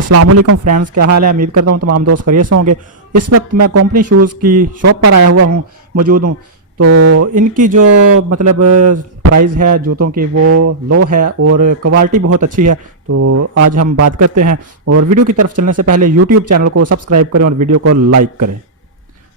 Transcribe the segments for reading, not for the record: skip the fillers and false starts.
अस्सलाम वालेकुम फ्रेंड्स, क्या हाल है। उम्मीद करता हूँ तमाम दोस्त खैरियत से होंगे। इस वक्त मैं कंपनी शूज़ की शॉप पर आया हुआ हूँ, मौजूद हूँ। तो इनकी जो मतलब प्राइस है जूतों की वो लो है और क्वालिटी बहुत अच्छी है। तो आज हम बात करते हैं, और वीडियो की तरफ चलने से पहले यूट्यूब चैनल को सब्सक्राइब करें और वीडियो को लाइक करें।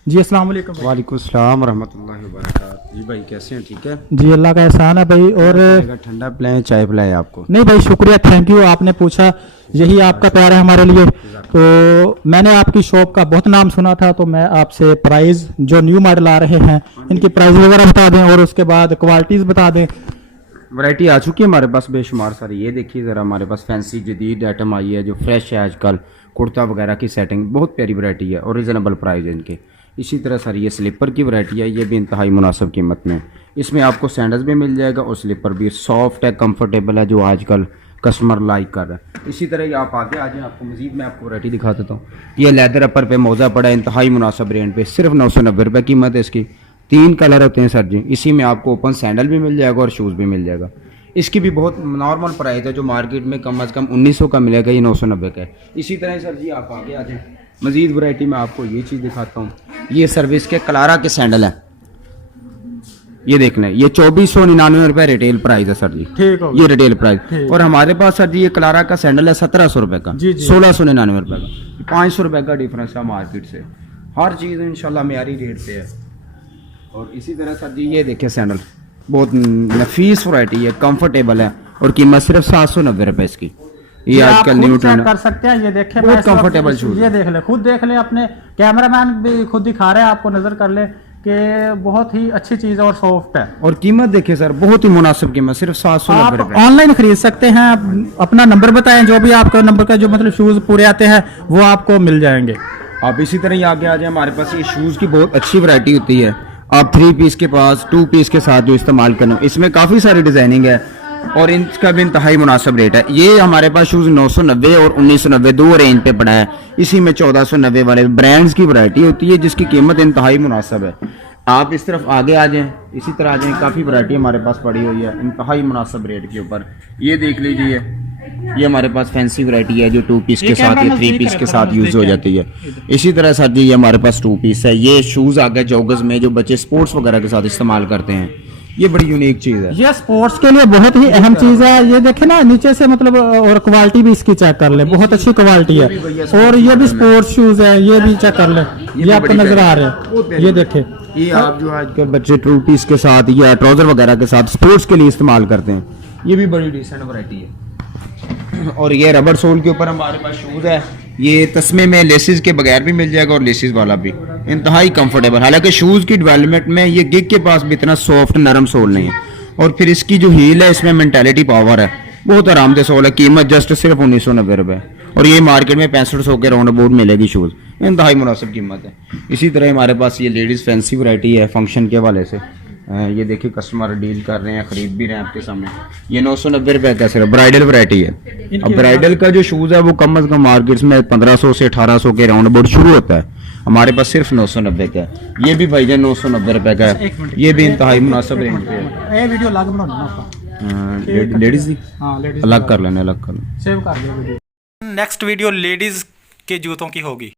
जी अस्सलाम वालेकुम। वालेकुम सलाम रहमतुल्लाहि व बरकातहू। जी भाई कैसे हैं, ठीक है? जी अल्लाह का एहसान है भाई। और ठंडा पिलाएं, चाय पिलाएं आपको? नहीं भाई, शुक्रिया, थैंक यू, आपने पूछा, यही आपका प्यार है हमारे लिए। तो मैंने आपकी शॉप का बहुत नाम सुना था, तो मैं आपसे प्राइस जो न्यू मॉडल आ रहे हैं इनकी प्राइस वगैरह बता दें और उसके बाद क्वालिटीज़ बता दें। वैरायटी आ चुकी है हमारे पास बेशुमार सारी। ये देखिए ज़रा, हमारे पास फैंसी जदीद आइटम आई है जो फ्रेश है आजकल। कुर्ता वगैरह की सेटिंग बहुत प्यारी वैरायटी है और रिजनेबल प्राइस है इनके। इसी तरह सर ये स्लीपर की वैरायटी है, ये भी इंतहाई मुनासिब कीमत में। इसमें आपको सैंडल्स भी मिल जाएगा और स्लीपर भी सॉफ्ट है, कंफर्टेबल है, जो आजकल कस्टमर लाइक कर रहे हैं। इसी तरह आप आगे आ जाएं, आपको मजीद मैं आपको वैरायटी दिखा देता हूँ। ये लेदर अपर पे मौजा पड़ा है, इंतहाई मुनासिब रेंज पे, सिर्फ 990 रुपये कीमत है इसकी। 3 कलर होते हैं सर जी। इसी में आपको ओपन सैंडल भी मिल जाएगा और शूज़ भी मिल जाएगा। इसकी भी बहुत नॉर्मल प्राइस है, जो मार्केट में कम अज़ कम 1900 का मिलेगा, ये 990 का है। इसी तरह सर जी आप आगे आ जाएं, मजीद वैरायटी में आपको ये चीज़ दिखाता हूँ। ये सर्विस के क्लारा के सैंडल हैं, ये देख लें, ये 2499 रुपये रिटेल प्राइस है सर जी। ठीक है, ये रिटेल प्राइस। और हमारे पास सर जी ये क्लारा का सैंडल है 1700 रुपये का, 1699 रुपये का, 500 रुपये का डिफरेंस है मार्केट से। हर चीज़ इंशाल्लाह मेयारी रेट पे है। और इसी तरह सर जी ये देखिए सैंडल, बहुत नफीस वैरायटी है, कंफर्टेबल है और कीमत सिर्फ 790 रुपये इसकी। ये आजकल न्यू ट्रेंड कर सकते हैं। ये देखें, बहुत कंफर्टेबल शूज। ये देख ले, खुद देख ले, अपने कैमरामैन भी खुद दिखा रहे हैं, आपको नजर कर ले कि बहुत ही अच्छी चीज है और सॉफ्ट है। और कीमत देखिए सर, बहुत ही मुनासिब कीमत, सिर्फ 790 रुपये। ऑनलाइन खरीद सकते हैं। अपना नंबर बताएं, जो भी आपका नंबर का जो मतलब शूज पूरे आते हैं वो आपको मिल जाएंगे। आप इसी तरह ही आगे आ जाए, हमारे पास ये शूज़ की बहुत अच्छी वैरायटी होती है। आप 3 पीस के पास 2 पीस के साथ जो इस्तेमाल करें, इसमें काफ़ी सारी डिज़ाइनिंग है और इनका भी इंतहाई मुनासिब रेट है। ये हमारे पास शूज़ 990 और 1990 दो रेंज पे पड़ा है। इसी में 1490 वाले ब्रांड्स की वैरायटी होती है, जिसकी कीमत इंतहाई मुनासिब है। आप इस तरफ आगे आ जाएं, इसी तरह आ जाएं, काफ़ी वैरायटी हमारे पास पड़ी हुई है इंतहाई मुनासिब रेट के ऊपर। ये देख लीजिए, ये हमारे पास फैंसी वैरायटी है जो 2 पीस के साथ या 3 पीस के साथ यूज हो जाती है। इसी तरह सर जी ये हमारे पास 2 पीस है। ये शूज़ आ गए जॉगर्स में, जो बच्चे स्पोर्ट्स वगैरह के साथ इस्तेमाल करते हैं। ये बड़ी यूनिक चीज़ है, ये स्पोर्ट्स के लिए बहुत ही अहम चीज है। ये देखे ना नीचे से मतलब, और क्वालिटी भी इसकी चेक कर ले, बहुत अच्छी क्वालिटी है। और ये भी स्पोर्ट्स शूज है, ये भी चेक कर ले, ये आपको नजर आ रहे हैं, ये देखे। ये आप जो आजकल बच्चे 2 पीस के साथ या ट्राउजर वगैरह के साथ स्पोर्ट्स के लिए इस्तेमाल करते हैं, ये भी बड़ी डिसेंट वैरायटी है। और ये रबर सोल के ऊपर हमारे पास शूज़ है। ये तस्मे में लेसिस के बगैर भी मिल जाएगा और लेसिस वाला भी, इंतहाई कंफर्टेबल। हालांकि शूज़ की डेवलपमेंट में ये गिग के पास भी इतना सॉफ्ट नरम सोल नहीं है। और फिर इसकी जो हील है, इसमें मेंटालिटी पावर है, बहुत आरामदेह सोल है। कीमत जस्ट सिर्फ 1990 रुपये, और ये मार्केट में 6500 के राउंड अबाउट मिलेगी शूज़, इंतहाई मुनासिब कीमत है। इसी तरह हमारे पास ये लेडीज़ फैंसी वैरायटी है फंक्शन के हवाले से। ये देखिए कस्टमर डील कर रहे हैं, खरीद भी रहे हैं आपके सामने। ये 990 रुपये का सिर्फ ब्राइडल वैरायटी है। अब ब्राइडल का जो शूज़ है वो कम अज़ कम मार्केट्स में 1500 से 1800 के राउंड अबाउट शुरू होता है, हमारे पास सिर्फ 990 का है। ये भी भाईजान 990 रुपये का है, ये भी इंतहाई मुनासिब रेंज पे है। वीडियो अलग बनाना, लेडीज़ की अलग कर लेना, अलग कर लेना, सेव कर लो। नेक्स्ट वीडियो लेडीज के जूतों की होगी।